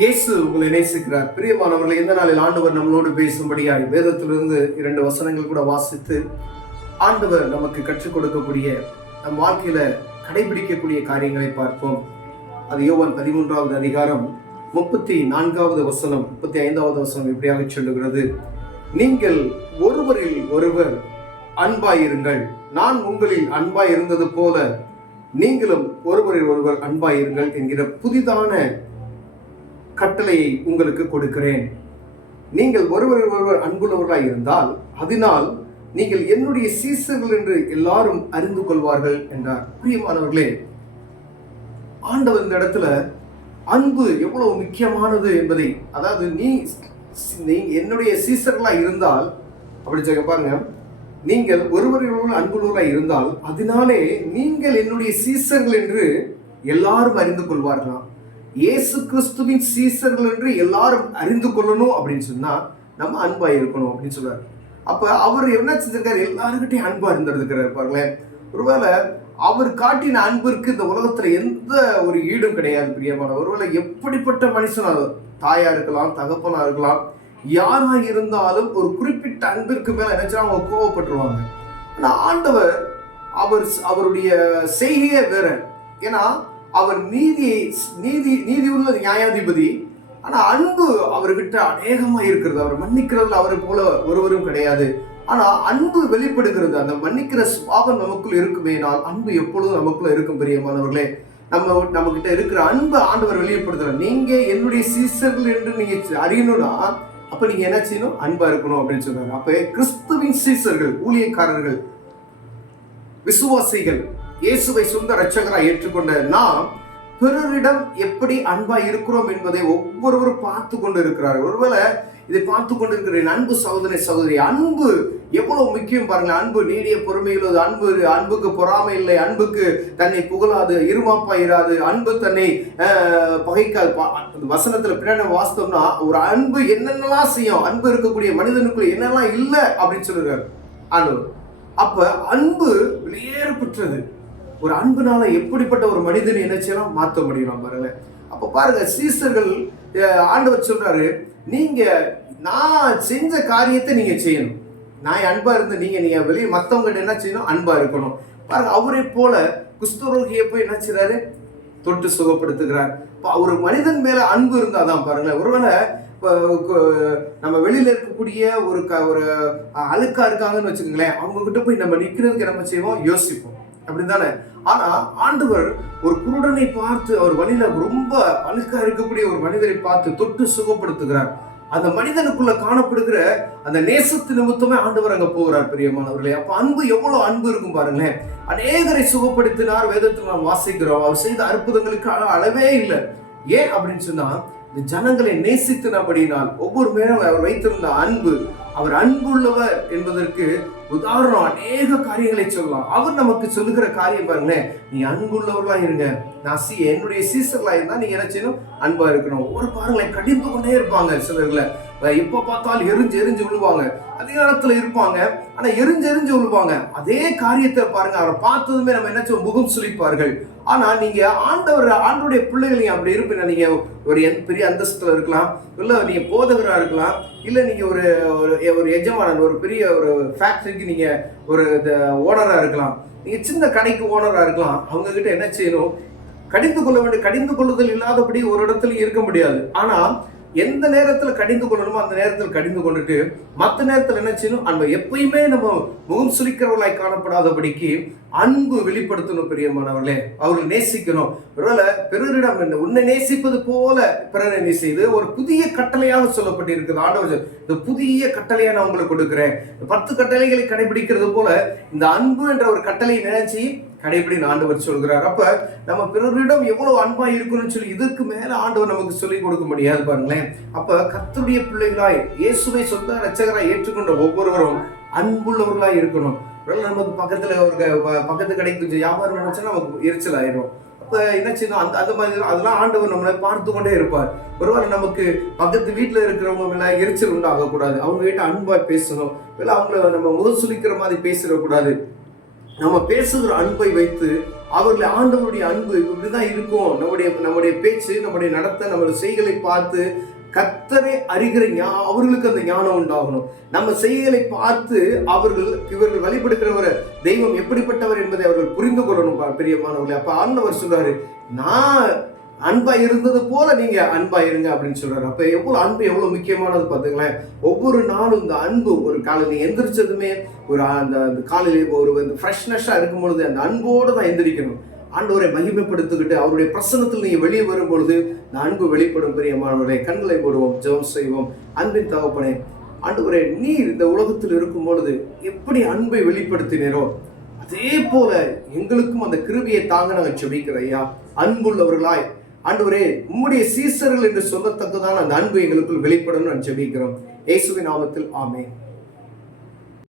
இயேசு உங்களை நேசிக்கிறார். பிரியமானவர்கள், இந்த நாளில் ஆண்டவர் நம்மளோடு பேசும்படியாய் வேதத்திலிருந்து 2 வசனங்கள் கூட வாசித்து ஆண்டவர் நமக்கு கற்றுக் கொடுக்கக்கூடிய, நம் வாழ்க்கையில கடைபிடிக்கக்கூடிய காரியங்களை பார்ப்போம். அது யோவான் 13வது அதிகாரம் 34வது வசனம் 35வது வசனம் இப்படியாக சொல்லுகிறது: நீங்கள் ஒருவரில் ஒருவர் அன்பாயிருங்கள், நான் உங்களில் அன்பாய் இருந்தது போல நீங்களும் ஒருவரில் ஒருவர் அன்பாயிருங்கள் என்கிற புதிதான கட்டளையை உங்களுக்கு கொடுக்கிறேன். நீங்கள் ஒருவரில் ஒருவர் அன்புள்ளவர்களாய் இருந்தால் அதனால் நீங்கள் என்னுடைய சீசர்கள் என்று எல்லாரும் அறிந்து கொள்வார்கள் என்றார். பிரியமானவர்களே, ஆண்டவர் இந்த இடத்துல அன்பு எவ்வளவு முக்கியமானது என்பதை, அதாவது நீ என்னுடைய சீசர்களாய் இருந்தால், அப்படி சொல்ல பாருங்க, நீங்கள் ஒருவரில் அன்புள்ளவர்களாய் இருந்தால் அதனாலே நீங்கள் என்னுடைய சீசர்கள் என்று எல்லாரும் அறிந்து கொள்வார்களாம். இயேசு கிறிஸ்துவின் சீசர்கள் என்று எல்லாரும் அறிந்து கொள்ளணும் அப்படின்னு சொன்னா நம்ம அன்பா இருக்கணும் அப்படின்னு சொல்றாரு. அப்ப அவர் என்ன செஞ்சிருக்காரு? எல்லாருக்கிட்டையும் அன்பா இருந்திருக்கிறார். பாருங்களேன், ஒருவேளை அவர் காட்டின அன்பிற்கு இந்த உலகத்துல எந்த ஒரு ஈடும் கிடையாது. பிரியமான, ஒருவேளை எப்படிப்பட்ட மனுஷனா, தாயா இருக்கலாம், தகப்பனா இருக்கலாம், யாரா இருந்தாலும் ஒரு குறிப்பிட்ட அன்பிற்கு மேல நினைச்சா அவங்க கோவப்பட்டுருவாங்க. ஆனா ஆண்டவர் அவருடைய செய்கையே வேற. ஏன்னா அவர் நீதி உள்ள நியாயாதிபதி. ஆனா அன்பு அவர்கிட்ட அநேகமா இருக்கிறது. அவர் மன்னிக்கிறதுல அவரை போல ஒருவரும் கிடையாது. ஆனா அன்பு வெளிப்படுகிறது. அந்த மன்னிக்கிற சுபாவம் நமக்குள் இருக்குமேனால் அன்பு எப்பொழுதும் நமக்குள்ள இருக்கும். பிரியமானவர்களே, நம்ம கிட்ட இருக்கிற அன்பு ஆண்டவர் வெளிப்படுத்துறார். நீங்க என்னுடைய சீசர்கள் என்று நீங்க அறியணும்னா அப்ப நீங்க என்ன செய்யணும்? அன்பா இருக்கணும் அப்படின்னு சொல்றாரு. அப்ப கிறிஸ்துவின் சீசர்கள், ஊழியக்காரர்கள், விசுவாசிகள், இயேசுவை சொந்த இரட்சகராய் ஏற்றுக்கொண்ட நாம் பிறரிடம் எப்படி அன்பா இருக்கிறோம் என்பதை ஒவ்வொருவரும் பார்த்து கொண்டு இருக்கிறார்கள். ஒருவேளை இதை பார்த்து கொண்டிருக்கிற அன்பு சகோதரி, அன்பு எவ்வளவு முக்கியம் பாருங்க. அன்பு நீடிய பொறுமையுள்ளது, அன்புக்கு பொறாமை இல்லை, அன்புக்கு தன்னை புகழாது, இருமாப்பா இராது, அன்பு தன்னை பகைக்காது. வசனத்துல பின்னாடி வாஸ்தவம்னா ஒரு அன்பு என்னென்னலாம் செய்யும், அன்பு இருக்கக்கூடிய மனிதனுக்குள்ள என்னெல்லாம் இல்லை அப்படின்னு சொல்லுறாரு ஆண்டவர். அப்ப அன்பு வெளியேறப்பட்டது. ஒரு அன்புனால எப்படிப்பட்ட ஒரு மனிதனை என்ன செய்யலாம்? மாற்ற முடியும் பாருங்க. அப்ப பாருங்க, சீசர்கள் ஆண்டவர் சொல்றாரு, நீங்க நான் செஞ்ச காரியத்தை நீங்க செய்யணும். நான் அன்பா இருந்து நீங்க வெளியே மற்றவங்க என்ன செய்யணும்? அன்பா இருக்கணும். பாருங்க, அவரை போல குஷ்டரோகியை போய் என்ன செய்றாரு? தொட்டு சுகப்படுத்துகிறார். ஒரு மனிதன் மேல அன்பு இருந்தாதான் பாருங்களேன். ஒருவேளை நம்ம வெளியில இருக்கக்கூடிய ஒரு அழுக்கா இருக்காங்கன்னு வச்சுக்கோங்களேன், அவங்க கிட்ட போய் நம்ம நிக்கிறதுக்கு நம்ம செய்வோம்? யோசிப்போம், அப்படித்தானே? ஆனா ஆண்டவர் ஒரு குருடனை பார்த்து, அவர் வழியில ரொம்ப அழுக்கா இருக்கக்கூடிய ஒரு மனிதரை பார்த்து தொட்டு சுகப்படுத்துகிறார். அந்த மனிதனுக்குள்ள காணப்படுகிற அந்த நேசத்து நிமித்தமே ஆண்டவர் அங்க போகிறார். பிரியமானவர்களே, அப்ப அன்பு எவ்வளவு அன்பு இருக்கும் பாருங்களேன். அநேகரை சுகப்படுத்தினார், வேதத்தில் நாம் வாசிக்கிறோம். அவர் செய்த அற்புதங்களுக்கு அளவே இல்லை. ஏன் அப்படின்னு சொன்னா, இந்த ஜனங்களை நேசித்தனபடினால், ஒவ்வொரு மேலும் அவர் வைத்திருந்த அன்பு, அவர் அன்புள்ளவர் என்பதற்கு உதாரணம் அநேக காரியங்களை சொல்லலாம். அவர் நமக்கு சொல்லுகிற காரியம் பாருங்களேன், நீ அன்புள்ளவர்களா இருங்க, நான் என்னுடைய சீசர்களா இருந்தா நீங்க என்ன செய்யணும்? அன்பா இருக்கணும். ஒரு பாருங்களேன், கடிந்து கொண்டே இருப்பாங்க. சிலர்களை எப்ப பார்த்தாலும் எரிஞ்சு விழுவாங்க. அதிகாரத்துல இருப்பாங்க, ஆனா எரிஞ்சு விழுவாங்க. அதே காரியத்தை பாருங்க, அவரை பார்த்ததுமே நம்ம என்ன செய்வோம்? முகம் சுளிப்பார்கள். ஆனா நீங்க ஆண்டவருடைய பிள்ளைகளையும் அப்படி இருப்பீங்க. நீங்க ஒரு பெரிய அந்தஸ்துல இருக்கலாம், இல்ல நீங்க போதகரா இருக்கலாம், இல்ல நீங்க ஒரு எஜமானன், ஒரு பெரிய ஒரு ஃபேக்டரிக்கு நீங்க ஒரு ஓனரா இருக்கலாம், நீங்க சின்ன கடைக்கு ஓனரா இருக்கலாம். அவங்க கிட்ட என்ன செய்யணும்? கடிந்து கொள்ளுதல் இல்லாதபடி ஒரு இடத்துல இருக்க முடியாது. ஆனா எந்த நேரத்துல கடிந்து கொள்ளணுமோ அந்த நேரத்தில் கடிந்து கொண்டுட்டு, மற்ற நேரத்தில் என்ன செய்யணும்? அன்பு எப்பயுமே நம்ம முகம் சுளிக்கிறவர்களாய் காணப்படாதபடிக்கு அன்பு வெளிப்படுத்தணும். பிரியமானவர்களே, அவர்கள் நேசிக்கணும். ஒருவேளை பிறரிடம் உன்னை நேசிப்பது போல பிறரை நேசிது ஒரு புதிய கட்டளையாக சொல்லப்பட்டிருக்குது. ஆண்டவர் இந்த புதிய கட்டளையை நான் உங்களுக்கு கொடுக்கிறேன். 10 கட்டளைகளை கடைபிடிக்கிறது போல இந்த அன்பு என்ற ஒரு கட்டளையை நினைச்சு கடைபிடி ஆண்டவர் சொல்கிறார். அப்ப நம்ம பிறரிடம் எவ்வளவு அன்பா இருக்கணும்னு சொல்லி இதுக்கு மேல ஆண்டவர் நமக்கு சொல்லிக் கொடுக்க முடியாது பாருங்களேன். அப்ப கர்த்தருடைய பிள்ளைகளாய், இயேசுவை சொந்த இரட்சகராய் ஏற்றுக்கொண்ட ஒவ்வொருவரும் அன்புள்ளவர்களாய் இருக்கணும். நமக்கு பக்கத்து கடைக்கு கொஞ்சம் வியாபாரம் நினைச்சா நமக்கு எரிச்சல் ஆயிடும். அப்ப என்ன செய்யணும்? அந்த மாதிரி அதெல்லாம் ஆண்டவர் நம்மளை பார்த்து கொண்டே இருப்பார். ஒருவேளை நமக்கு பக்கத்து வீட்டுல இருக்கிறவங்க மேல எரிச்சல் உண்டாகக்கூடாது. அவங்க கிட்ட அன்பா பேசணும். அவங்கள நம்ம முகம் சுளிக்கிற மாதிரி பேசிடக்கூடாது. நம்ம பேசுகிற அன்பை வைத்து அவர்கள் ஆண்டவருடைய அன்பு இப்படிதான் இருக்கும். நம்முடைய பேச்சு, நம்முடைய நடத்தை, நம்முடைய செய்களை பார்த்து கர்த்தரை அறிகிற அவர்களுக்கு அந்த ஞானம் உண்டாகணும். நம்ம செய்களை பார்த்து இவர்கள் வழிபடுகிறவர் தெய்வம் எப்படிப்பட்டவர் என்பதை அவர்கள் புரிந்து கொள்ளணும். பிரியமானவர்களே, அப்ப ஆண்டவர் சொல்றாரு, நான் அன்பா இருந்தது போல நீங்க அன்பா இருங்க அப்படின்னு சொல்றாரு. அப்ப எவ்வளவு அன்பு எவ்வளவு முக்கியமானது பாத்துங்களேன். ஒவ்வொரு நாளும் இந்த அன்பு, ஒரு காலையில் எந்திரிச்சதுமே அந்த காலையில ஒரு ஃப்ரெஷ்னஸா இருக்கும் பொழுது அந்த அன்போடு தான் எந்திரிக்கணும். ஆண்டவரை மகிமைப்படுத்திக்கிட்டு அவருடைய பிரசன்னத்தில் நீங்க வெளியே வரும் பொழுது இந்த அன்பு வெளிப்படும். பிரியமானவரை, கண்களை மூடுவோம், ஜெபம் செய்வோம். அன்பின் தகப்பனே, ஆண்டவரே, நீர் இந்த உலகத்தில் இருக்கும் பொழுது எப்படி அன்பை வெளிப்படுத்தினீரோ அதே போல எங்களுக்கும் அந்த கிருபையை தாங்க நாங்கள் செபிக்கிறோம் ஐயா. அன்புள்ளவர்களாய் ஆண்டவரே, உம்முடைய சீசர்கள் என்று சொல்லத்தக்கதான அந்த அன்பு எங்களுக்குள் வெளிப்படணும் நான் செபிக்கிறோம். இயேசுவின் நாமத்தில் ஆமென்.